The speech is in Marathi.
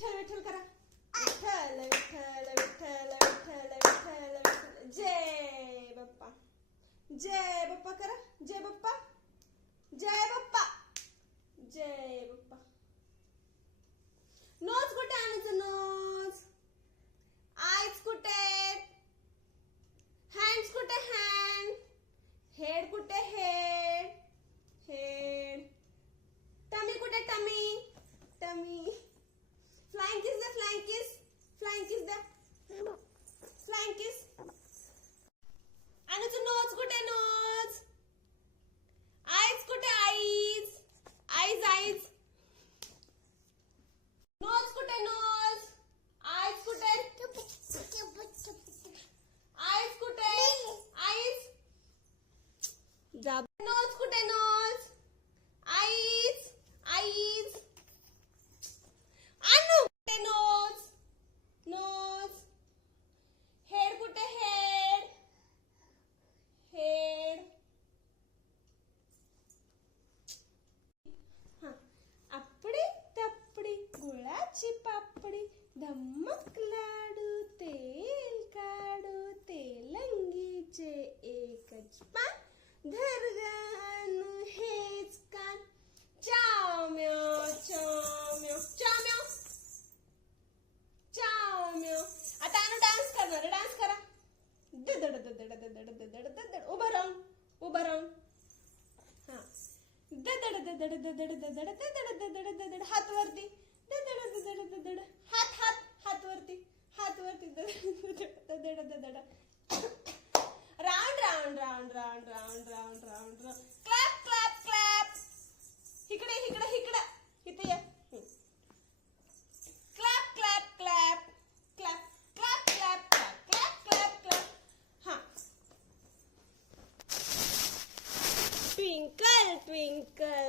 विठ्ठल विठ्ठल करा. विठ्ठल विठ्ठल विठ्ठल विठ्ठल विठ्ठल विठ्ठल. जय बाप्पा. जय बाप्पा करा. जय बाप्पा. जय बाप्पा. जय बाप्पा. नोज कुठे आणायचं? नोज. आईज कुठे? हँड्स कुठे? हँड. हेड कुठे? हेड. हेड. टमी कुठे? टमी. टमी. फ्लाइंग किस द्या. Flying kiss. फ्लाइंग किस द्या. Flying kiss. अनुचं नोज कुठे? नोज. आईज कुठे? आईज. Eyes eyes. नोज कुठे? नोज. आईज कुठे? आईज कुठे? आईज. नोज कुठे? नोज. आईज. आईज. अनु कुठे? नोज. नोज. हेड कुठे? हेड. हेड. आपडी तपडी गुळाची पापडी धम्मक लाडू तेल काढू तेलंगीचे एकच पान धरगानु हेच कान चाव म्याव चाव म्याव चाव म्याव चाव म्याव. आता अनु डान्स करणार. डान्स करा. दडड दडड दडड दडड दडड. उभं राहून उभं राहून. हा. दडड दडड दडड दडड दडड दडड दडड. हात वरती. दडड दडड दडड. हात हात हात वरती. हात वरती. दडड दडड दडड. Round round round round round round round round. Clap clap clap. इकडे इकडे इकडे. इथे या. Clap clap clap. Clap clap clap clap clap clap. हा. Twinkle twinkle